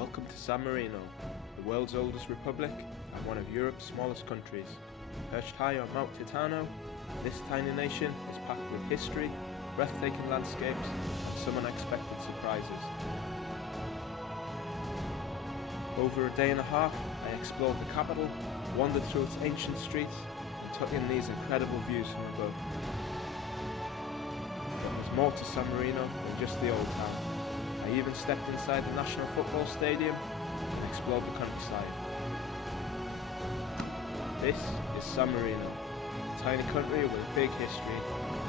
Welcome to San Marino, the world's oldest republic and one of Europe's smallest countries. Perched high on Mount Titano, this tiny nation is packed with history, breathtaking landscapes and some unexpected surprises. Over a day and a half, I explored the capital, wandered through its ancient streets and took in these incredible views from above. There was more to San Marino than just the old town. I even stepped inside the National Football Stadium and explored the countryside. This is San Marino, a tiny country with a big history.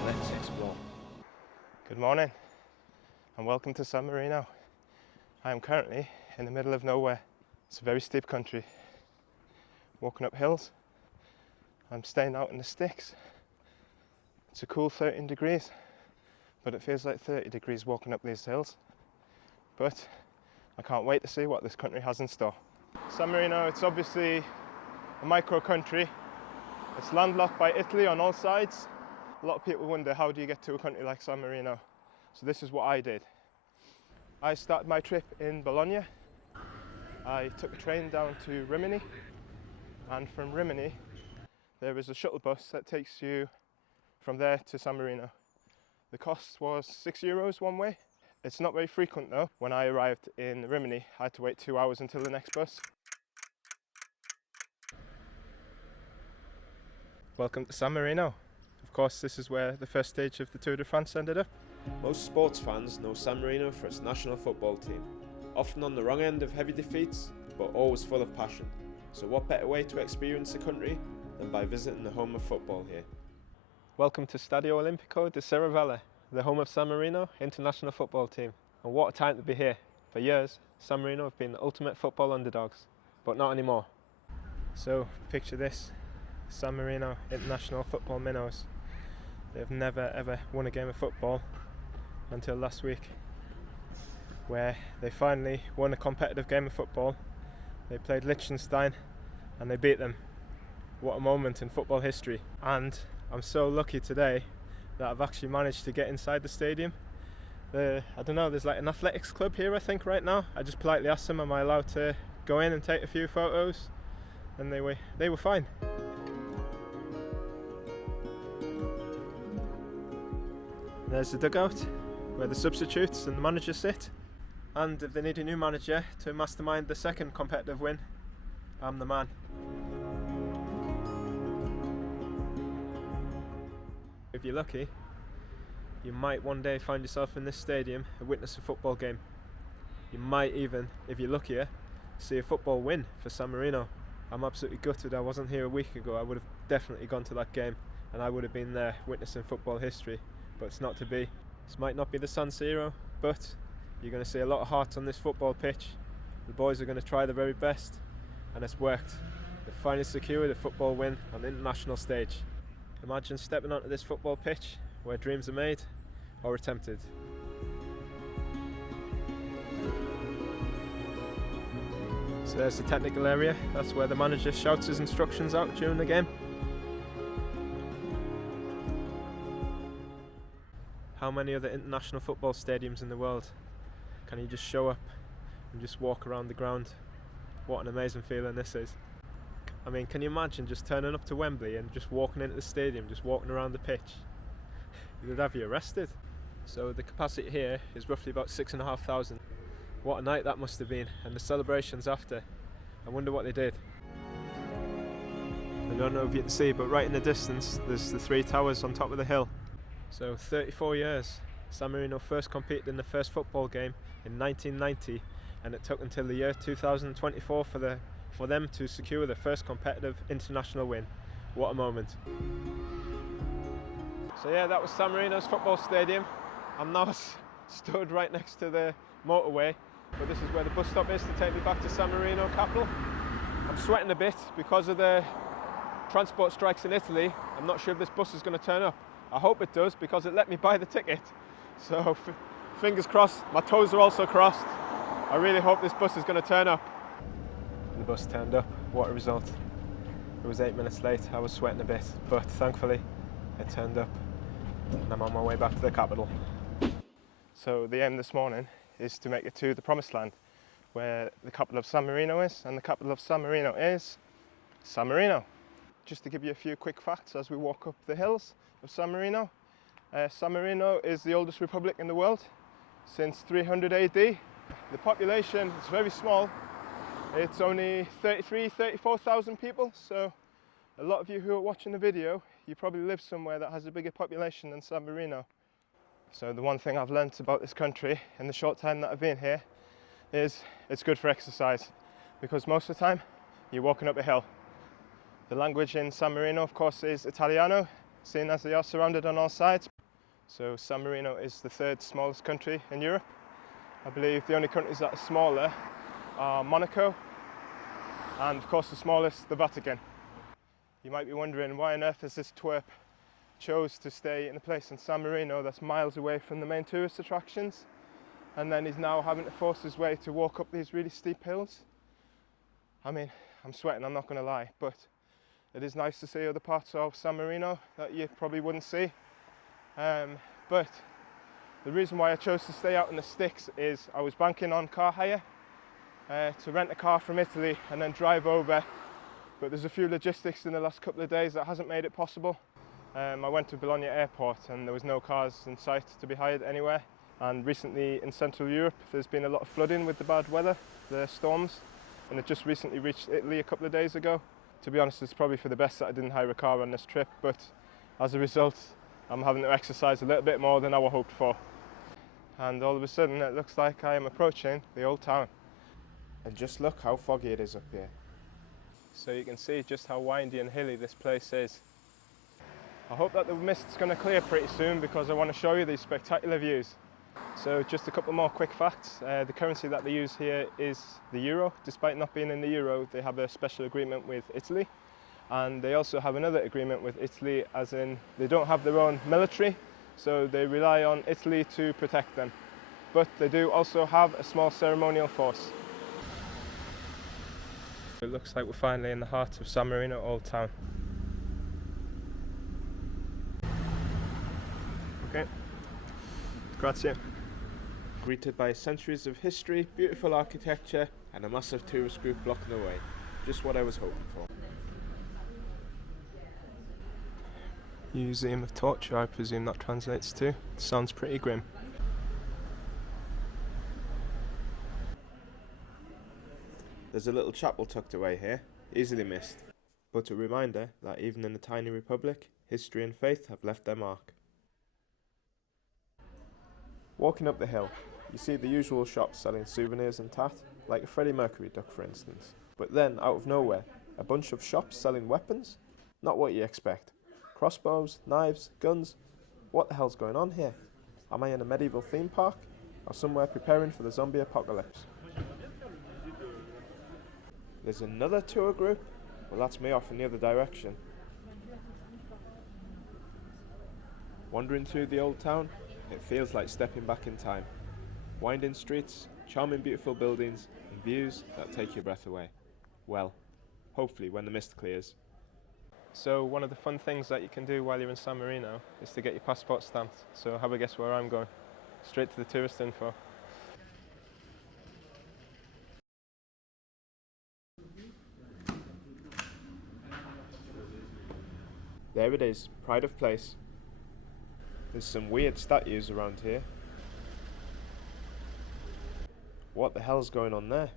Let's explore. Good morning and welcome to San Marino. I am currently in the middle of nowhere. It's a very steep country, walking up hills. I'm staying out in the sticks. It's a cool 13 degrees, but it feels like 30 degrees walking up these hills. But I can't wait to see what this country has in store. San Marino, it's obviously a micro country. It's landlocked by Italy on all sides. A lot of people wonder, how do you get to a country like San Marino? So this is what I did. I started my trip in Bologna. I took a train down to Rimini, and from Rimini there is a shuttle bus that takes you from there to San Marino. The cost was €6 one way. It's not very frequent though. When I arrived in Rimini, I had to wait 2 hours until the next bus. Welcome to San Marino. Of course, this is where the first stage of the Tour de France ended up. Most sports fans know San Marino for its national football team, often on the wrong end of heavy defeats, but always full of passion. So what better way to experience the country than by visiting the home of football here? Welcome to Stadio Olimpico di Serravalle, the home of San Marino international football team. And what a time to be here. For years, San Marino have been the ultimate football underdogs, but not anymore. So picture this, San Marino international football minnows. They've never ever won a game of football until last week, where they finally won a competitive game of football. They played Liechtenstein and they beat them. What a moment in football history. And I'm so lucky today that I've actually managed to get inside the stadium. I don't know, there's like an athletics club here I think right now. I just politely asked them, am I allowed to go in and take a few photos? And they were fine. There's the dugout where the substitutes and the manager sit. And if they need a new manager to mastermind the second competitive win, I'm the man. If you're lucky, you might one day find yourself in this stadium and witness a football game. You might even, if you're luckier, see a football win for San Marino. I'm absolutely gutted I wasn't here a week ago. I would have definitely gone to that game and I would have been there witnessing football history, but it's not to be. This might not be the San Siro, but you're going to see a lot of heart on this football pitch. The boys are going to try their very best, and it's worked. They've finally secured a football win on the international stage. Imagine stepping onto this football pitch where dreams are made or attempted. So there's the technical area. That's where the manager shouts his instructions out during the game. How many other international football stadiums in the world can you just show up and just walk around the ground? What an amazing feeling this is. I mean, can you imagine just turning up to Wembley and just walking into the stadium, just walking around the pitch? They'd have you arrested. So the capacity here is roughly about 6,500. What a night that must have been, and the celebrations after. I wonder what they did. I don't know if you can see, but right in the distance there's the three towers on top of the hill. So 34 years. San Marino first competed in the first football game in 1990, and it took until the year 2024 for them to secure their first competitive international win. What a moment. So yeah, that was San Marino's football stadium. I'm now stood right next to the motorway, but this is where the bus stop is to take me back to San Marino capital. I'm sweating a bit because of the transport strikes in Italy. I'm not sure if this bus is going to turn up. I hope it does, because it let me buy the ticket. So fingers crossed. My toes are also crossed. I really hope this bus is going to turn up. The bus turned up. What a result. It was 8 minutes late. I was sweating a bit, but thankfully it turned up and I'm on my way back to the capital. So the aim this morning is to make it to the promised land, where the capital of San Marino is, and the capital of San Marino is San Marino. Just to give you a few quick facts as we walk up the hills of San Marino. San Marino is the oldest republic in the world since 300 AD. The population is very small. It's only 34,000 people, so a lot of you who are watching the video, you probably live somewhere that has a bigger population than San Marino. So the one thing I've learnt about this country in the short time that I've been here is it's good for exercise, because most of the time you're walking up a hill. The language in San Marino, of course, is Italiano, seeing as they are surrounded on all sides. So San Marino is the third smallest country in Europe. I believe the only countries that are smaller are Monaco, and of course the smallest, the Vatican. You might be wondering, why on earth has this twerp chose to stay in a place in San Marino that's miles away from the main tourist attractions, and then he's now having to force his way to walk up these really steep hills? I mean, I'm sweating, I'm not going to lie, but it is nice to see other parts of San Marino that you probably wouldn't see. But the reason why I chose to stay out in the sticks is I was banking on car hire to rent a car from Italy and then drive over, but there's a few logistics in the last couple of days that hasn't made it possible. I went to Bologna airport and there was no cars in sight to be hired anywhere, and recently in Central Europe there's been a lot of flooding with the bad weather, the storms, and it just recently reached Italy a couple of days ago. To be honest, it's probably for the best that I didn't hire a car on this trip, but as a result I'm having to exercise a little bit more than I hoped for. And all of a sudden it looks like I am approaching the old town. And just look how foggy it is up here. So you can see just how windy and hilly this place is. I hope that the mist's going to clear pretty soon, because I want to show you these spectacular views. So just a couple more quick facts. The currency that they use here is the euro. Despite not being in the euro, they have a special agreement with Italy. And they also have another agreement with Italy, as in they don't have their own military, so they rely on Italy to protect them. But they do also have a small ceremonial force. It looks like we're finally in the heart of San Marino Old Town. Okay, grazie. Greeted by centuries of history, beautiful architecture, and a massive tourist group blocking the way. Just what I was hoping for. Museum of Torture, I presume that translates to. Sounds pretty grim. There's a little chapel tucked away here, easily missed, but a reminder that even in a tiny republic, history and faith have left their mark. Walking up the hill, you see the usual shops selling souvenirs and tat, like a Freddie Mercury duck for instance. But then, out of nowhere, a bunch of shops selling weapons? Not what you expect. Crossbows, knives, guns. What the hell's going on here? Am I in a medieval theme park? Or somewhere preparing for the zombie apocalypse? There's another tour group? Well, that's me off in the other direction. Wandering through the old town, it feels like stepping back in time. Winding streets, charming beautiful buildings, and views that take your breath away. Well, hopefully when the mist clears. So one of the fun things that you can do while you're in San Marino is to get your passport stamped. So have a guess where I'm going? Straight to the tourist info. There it is, pride of place. There's some weird statues around here. What the hell's going on there?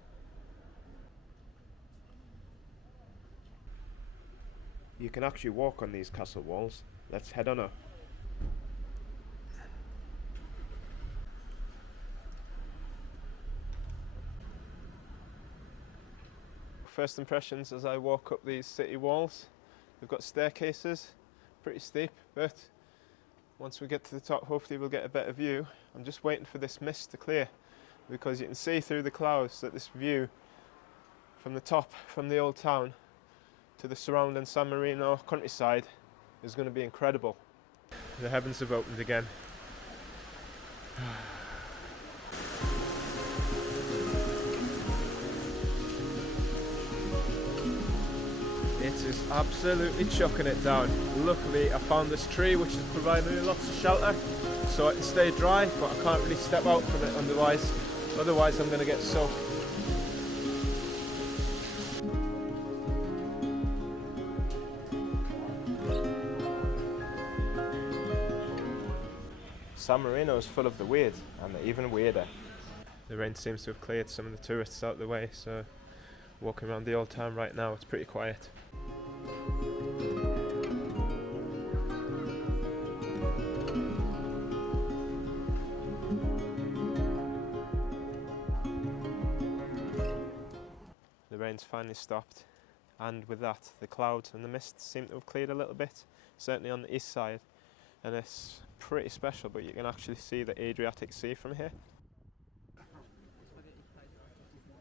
You can actually walk on these castle walls. Let's head on up. First impressions as I walk up these city walls. We've got staircases, pretty steep, but once we get to the top, hopefully we'll get a better view. I'm just waiting for this mist to clear, because you can see through the clouds that this view from the top, from the old town to the surrounding San Marino countryside is going to be incredible. The heavens have opened again. It is absolutely chucking it down. Luckily I found this tree which is providing me lots of shelter so I can stay dry, but I can't really step out from it otherwise I'm going to get soaked. San Marino is full of the weird and the even weirder. The rain seems to have cleared some of the tourists out of the way, so walking around the old town right now, it's pretty quiet. The rain's finally stopped, and with that the clouds and the mist seem to have cleared a little bit, certainly on the east side, and it's pretty special, but you can actually see the Adriatic Sea from here.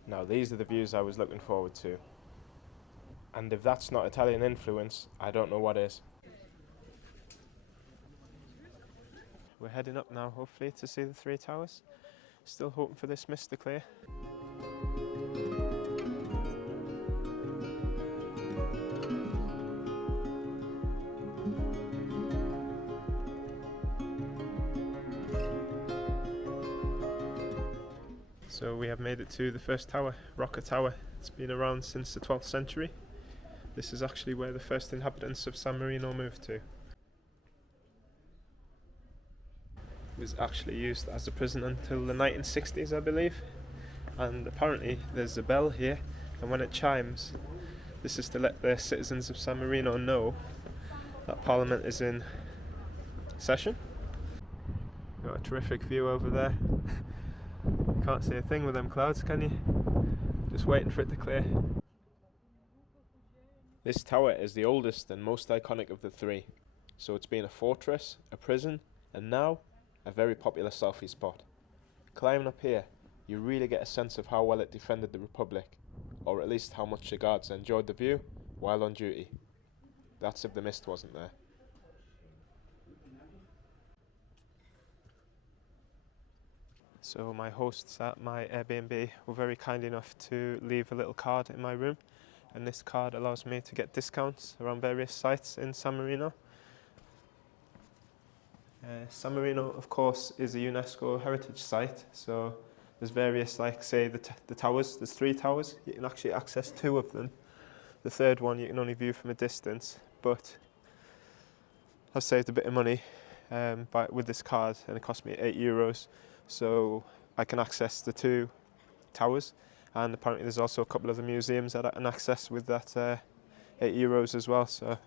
Now these are the views I was looking forward to, and if that's not Italian influence, I don't know what is. We're heading up now, hopefully, to see the three towers. Still hoping for this mist to clear. So we have made it to the first tower, Rocker Tower. It's been around since the 12th century. This is actually where the first inhabitants of San Marino moved to. It was actually used as a prison until the 1960s, I believe. And apparently there's a bell here, and when it chimes, this is to let the citizens of San Marino know that Parliament is in session. Got a terrific view over there. Can't see a thing with them clouds, can you? Just waiting for it to clear. This tower is the oldest and most iconic of the three, so it's been a fortress, a prison, and now a very popular selfie spot. Climbing up here, you really get a sense of how well it defended the Republic, or at least how much the guards enjoyed the view while on duty. That's if the mist wasn't there. So my hosts at my Airbnb were very kind enough to leave a little card in my room, and this card allows me to get discounts around various sites in San Marino. San Marino, of course, is a UNESCO heritage site, so there's various, like say the towers. There's 3 towers. You can actually access 2 of them. The third one you can only view from a distance, but I've saved a bit of money with this card, and it cost me €8. So I can access the 2 towers, and apparently there's also a couple of the museums that I can access with that €8 as well, so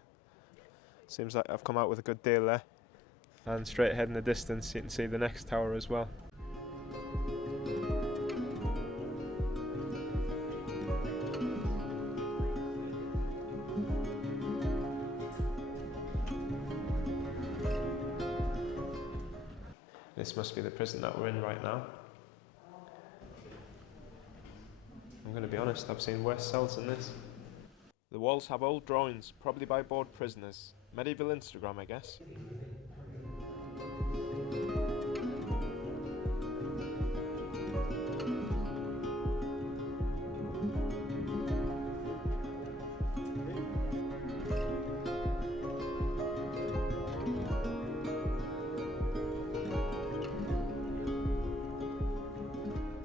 seems like I've come out with a good deal there. And straight ahead in the distance you can see the next tower as well. This must be the prison that we're in right now. I'm going to be honest, I've seen worse cells than this. The walls have old drawings, probably by bored prisoners. Medieval Instagram, I guess.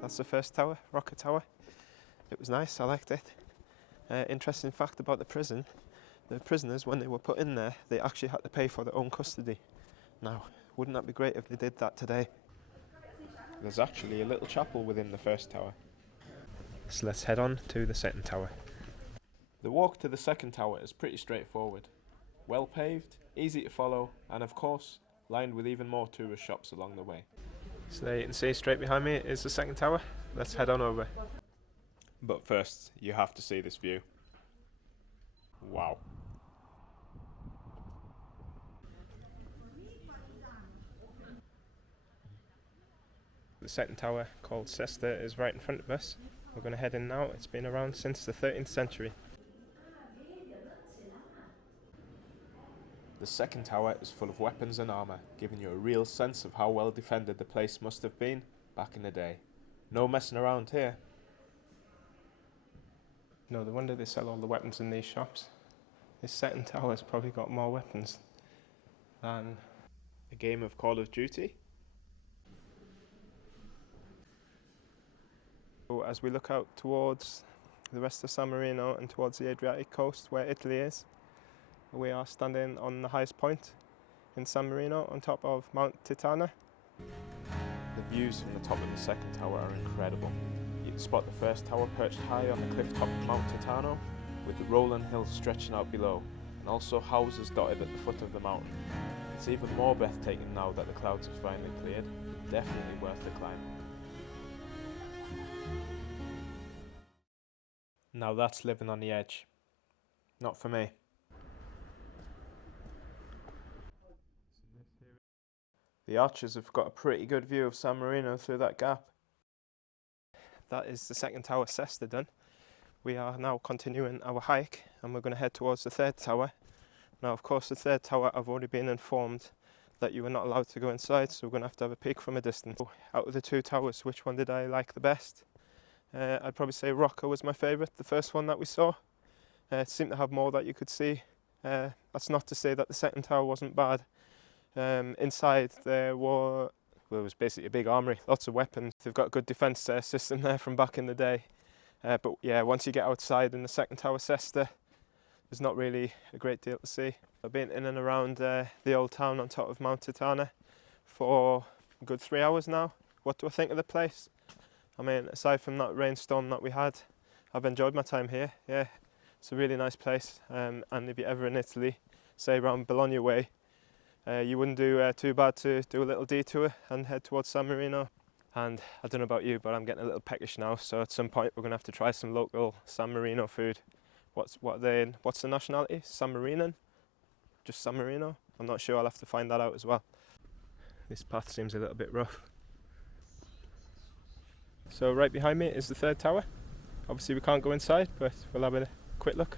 That's the first tower, Rocker Tower. It was nice, I liked it. Interesting fact about the prison, the prisoners, when they were put in there, they actually had to pay for their own custody. Now, wouldn't that be great if they did that today? There's actually a little chapel within the first tower. So let's head on to the second tower. The walk to the second tower is pretty straightforward. Well paved, easy to follow, and of course, lined with even more tourist shops along the way. So there you can see straight behind me is the second tower. Let's head on over. But first, you have to see this view. Wow. The second tower, called Sesta, is right in front of us. We're going to head in now. It's been around since the 13th century. The second tower is full of weapons and armour, giving you a real sense of how well defended the place must have been back in the day. No messing around here. No wonder they sell all the weapons in these shops. This second tower's probably got more weapons than a game of Call of Duty. So as we look out towards the rest of San Marino and towards the Adriatic coast where Italy is, we are standing on the highest point in San Marino on top of Mount Titana. The views from the top of the second tower are incredible. You can spot the first tower perched high on the cliff top of Mount Titano, with the rolling hills stretching out below, and also houses dotted at the foot of the mountain. It's even more breathtaking now that the clouds have finally cleared. Definitely worth the climb. Now that's living on the edge. Not for me. The archers have got a pretty good view of San Marino through that gap. That is the second tower Sesta done. We are now continuing our hike and we're going to head towards the third tower. Now of course the third tower I've already been informed that you were not allowed to go inside, so we're going to have a peek from a distance. Out of the two towers, which one did I like the best? I'd probably say Rocca was my favourite, the first one that we saw. It seemed to have more that you could see. That's not to say that the second tower wasn't bad. Inside there was basically a big armoury, lots of weapons. They've got a good defence system there from back in the day. But yeah, once you get outside in the second tower Sesta, there's not really a great deal to see. I've been in and around the old town on top of Mount Titano for a good 3 hours now. What do I think of the place? I mean, aside from that rainstorm that we had, I've enjoyed my time here. Yeah, it's a really nice place. And if you're ever in Italy, say around Bologna way, you wouldn't do too bad to do a little detour and head towards San Marino. And I don't know about you, but I'm getting a little peckish now, so at some point we're going to have to try some local San Marino food. What's the nationality? San Marinan? Just San Marino? I'm not sure, I'll have to find that out as well. This path seems a little bit rough. So right behind me is the third tower. Obviously we can't go inside, but we'll have a quick look.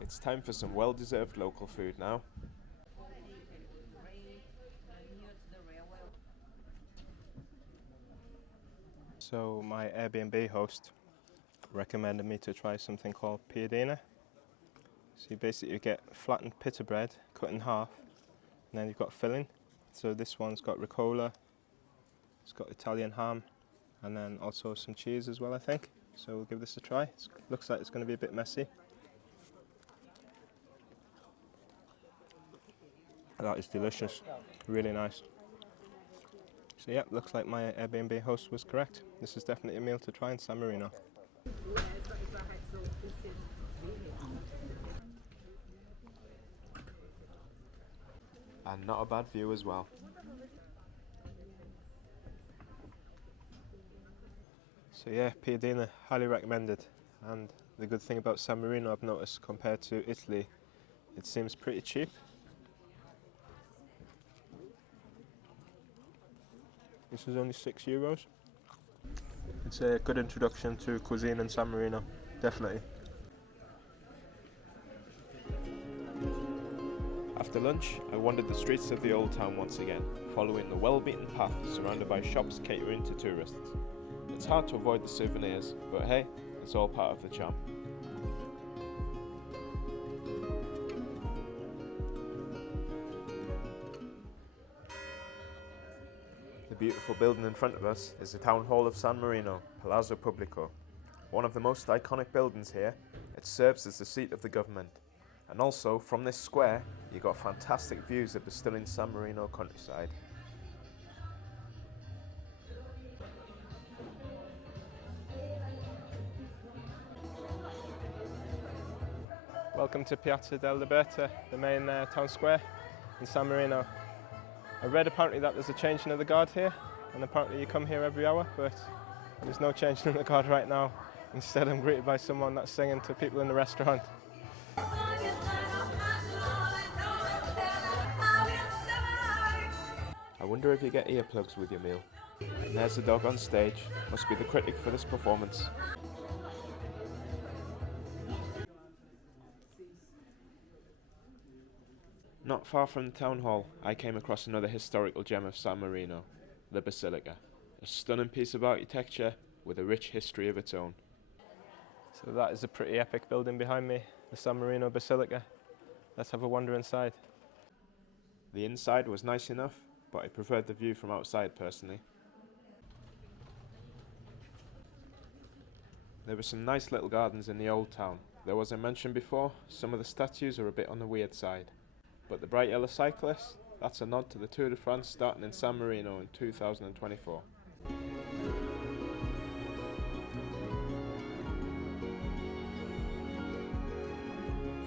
It's time for some well-deserved local food now. So my Airbnb host recommended me to try something called piadina. So you basically get flattened pita bread cut in half, and then you've got filling. So this one's got ricotta, it's got Italian ham, and then also some cheese as well, I think. So we'll give this a try. Looks like it's going to be a bit messy. That is delicious, really nice. So yeah, looks like my Airbnb host was correct. This is definitely a meal to try in San Marino. And not a bad view as well. So yeah, piadina, highly recommended. And the good thing about San Marino I've noticed compared to Italy, it seems pretty cheap. This is only €6. It's a good introduction to cuisine in San Marino, definitely. After lunch, I wandered the streets of the old town once again, following the well-beaten path surrounded by shops catering to tourists. It's hard to avoid the souvenirs, but hey, it's all part of the charm. The beautiful building in front of us is the Town Hall of San Marino, Palazzo Pubblico. One of the most iconic buildings here, it serves as the seat of the government. And also, from this square, you got fantastic views of the stunning San Marino countryside. Welcome to Piazza del Liberta, the main town square in San Marino. I read apparently that there's a changing of the guard here, and apparently you come here every hour, but there's no changing of the guard right now. Instead, I'm greeted by someone that's singing to people in the restaurant. I wonder if you get earplugs with your meal. And there's the dog on stage, must be the critic for this performance. Not far from the town hall, I came across another historical gem of San Marino, the Basilica, a stunning piece of architecture with a rich history of its own. So that is a pretty epic building behind me, the San Marino Basilica. Let's have a wander inside. The inside was nice enough, but I preferred the view from outside personally. There were some nice little gardens in the old town, though as I mentioned before, some of the statues are a bit on the weird side. But the bright yellow cyclist, that's a nod to the Tour de France starting in San Marino in 2024.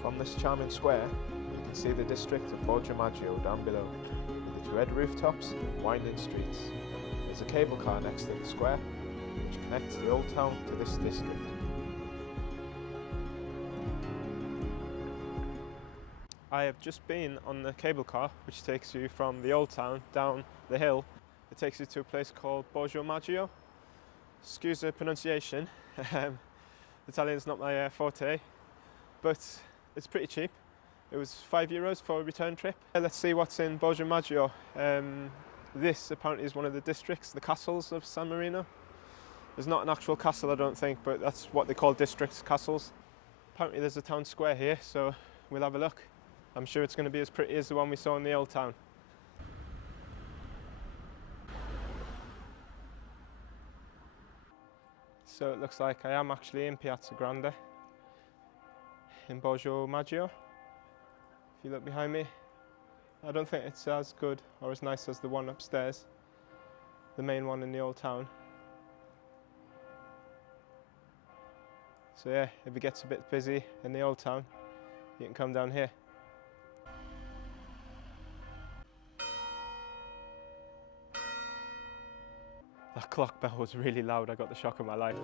From this charming square, you can see the district of Borgo Maggio down below, with its red rooftops and winding streets. There's a cable car next to the square, which connects the old town to this district. I have just been on the cable car, which takes you from the old town down the hill. It takes you to a place called Borgo Maggio. Excuse the pronunciation. Italian's not my forte, but it's pretty cheap. It was €5 for a return trip. Let's see what's in Borgo Maggio. This apparently is one of the districts, the castles of San Marino. There's not an actual castle, I don't think, but that's what they call districts, castles. Apparently there's a town square here, so we'll have a look. I'm sure it's going to be as pretty as the one we saw in the old town. So it looks like I am actually in Piazza Grande, in Borgo Maggio. If you look behind me, I don't think it's as good or as nice as the one upstairs, the main one in the old town. So yeah, if it gets a bit busy in the old town, you can come down here. That clock bell was really loud, I got the shock of my life.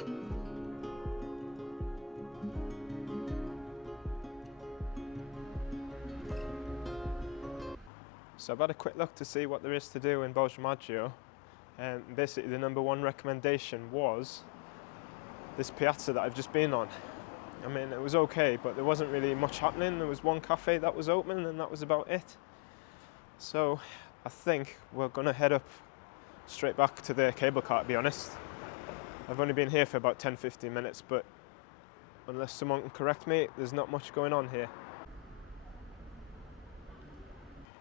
So I've had a quick look to see what there is to do in Borgo Maggio, and basically the number one recommendation was this piazza that I've just been on. I mean, it was okay, but there wasn't really much happening. There was one cafe that was open and that was about it. So I think we're gonna head up straight back to the cable car, to be honest. I've only been here for about 10-15 minutes, but unless someone can correct me, there's not much going on here.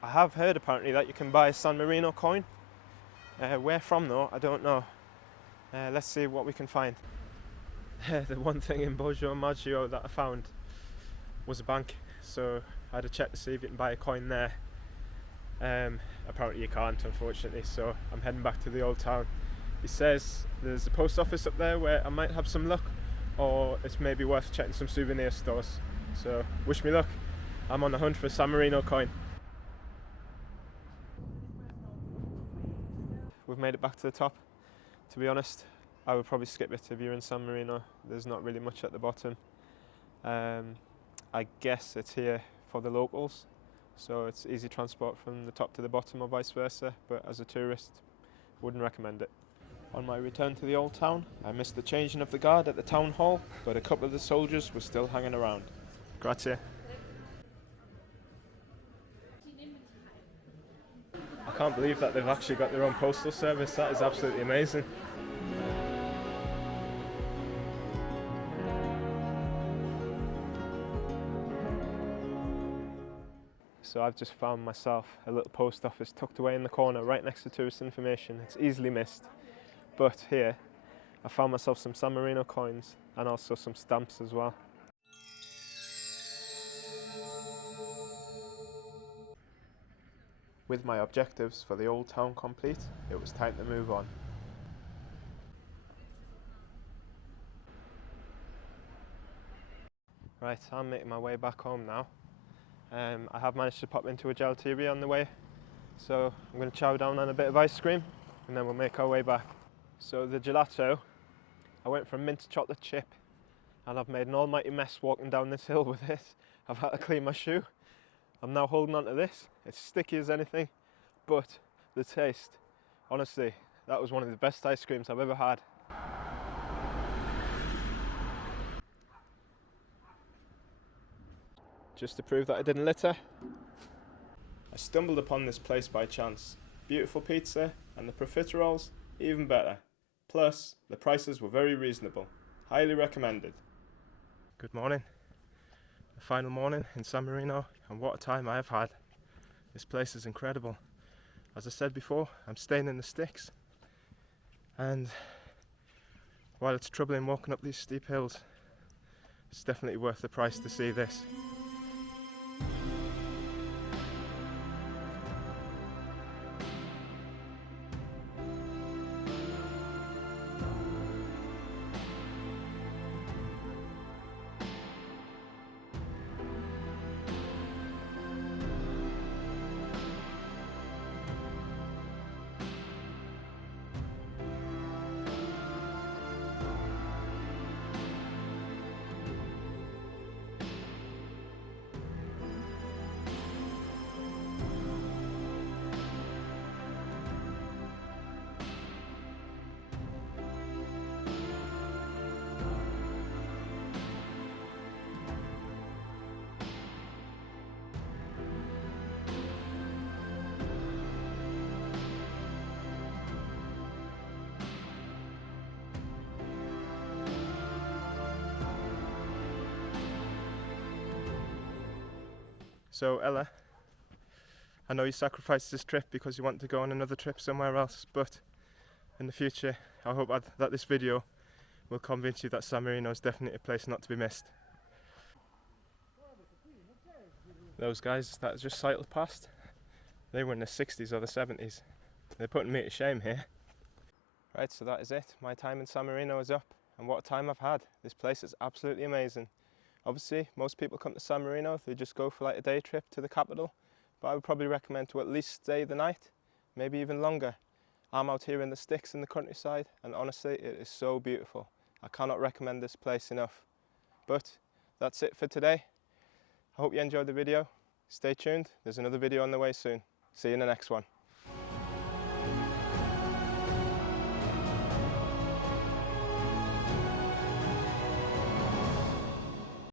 I have heard apparently that you can buy a San Marino coin. Where from though, I don't know. Let's see what we can find. The one thing in Borgo Maggio that I found was a bank, so I had to check to see if you can buy a coin there. Apparently you can't, unfortunately, so I'm heading back to the old town. He says there's a post office up there where I might have some luck, or it's maybe worth checking some souvenir stores. So wish me luck. I'm on the hunt for a San Marino coin. We've made it back to the top. To be honest, I would probably skip it if you're in San Marino. There's not really much at the bottom. I guess it's here for the locals, so it's easy transport from the top to the bottom or vice versa, but as a tourist, wouldn't recommend it. On my return to the old town, I missed the changing of the guard at the town hall, but a couple of the soldiers were still hanging around. Grazie. I can't believe that they've actually got their own postal service. That is absolutely amazing. So I've just found myself a little post office tucked away in the corner right next to tourist information. It's easily missed, but here I found myself some San Marino coins and also some stamps as well. With my objectives for the old town complete, it was time to move on. Right, I'm making my way back home now. I have managed to pop into a gelateria on the way, so I'm going to chow down on a bit of ice cream and then we'll make our way back. So the gelato, I went for a mint chocolate chip and I've made an almighty mess walking down this hill with it. I've had to clean my shoe. I'm now holding on to this. It's sticky as anything, but the taste, honestly, that was one of the best ice creams I've ever had. Just to prove that I didn't litter, I stumbled upon this place by chance. Beautiful pizza, and the profiteroles, even better. Plus, the prices were very reasonable. Highly recommended. Good morning. The final morning in San Marino, and what a time I have had. This place is incredible. As I said before, I'm staying in the sticks, and while it's troubling walking up these steep hills, it's definitely worth the price to see this. So Ella, I know you sacrificed this trip because you want to go on another trip somewhere else, but in the future I hope that this video will convince you that San Marino is definitely a place not to be missed. Those guys that just cycled past, they were in the 60s or the 70s. They're putting me to shame here. Right, so that is it. My time in San Marino is up, and what a time I've had. This place is absolutely amazing. Obviously, most people come to San Marino, they just go for like a day trip to the capital, but I would probably recommend to at least stay the night, maybe even longer. I'm out here in the sticks in the countryside, and honestly, it is so beautiful. I cannot recommend this place enough. But that's it for today. I hope you enjoyed the video. Stay tuned, there's another video on the way soon. See you in the next one.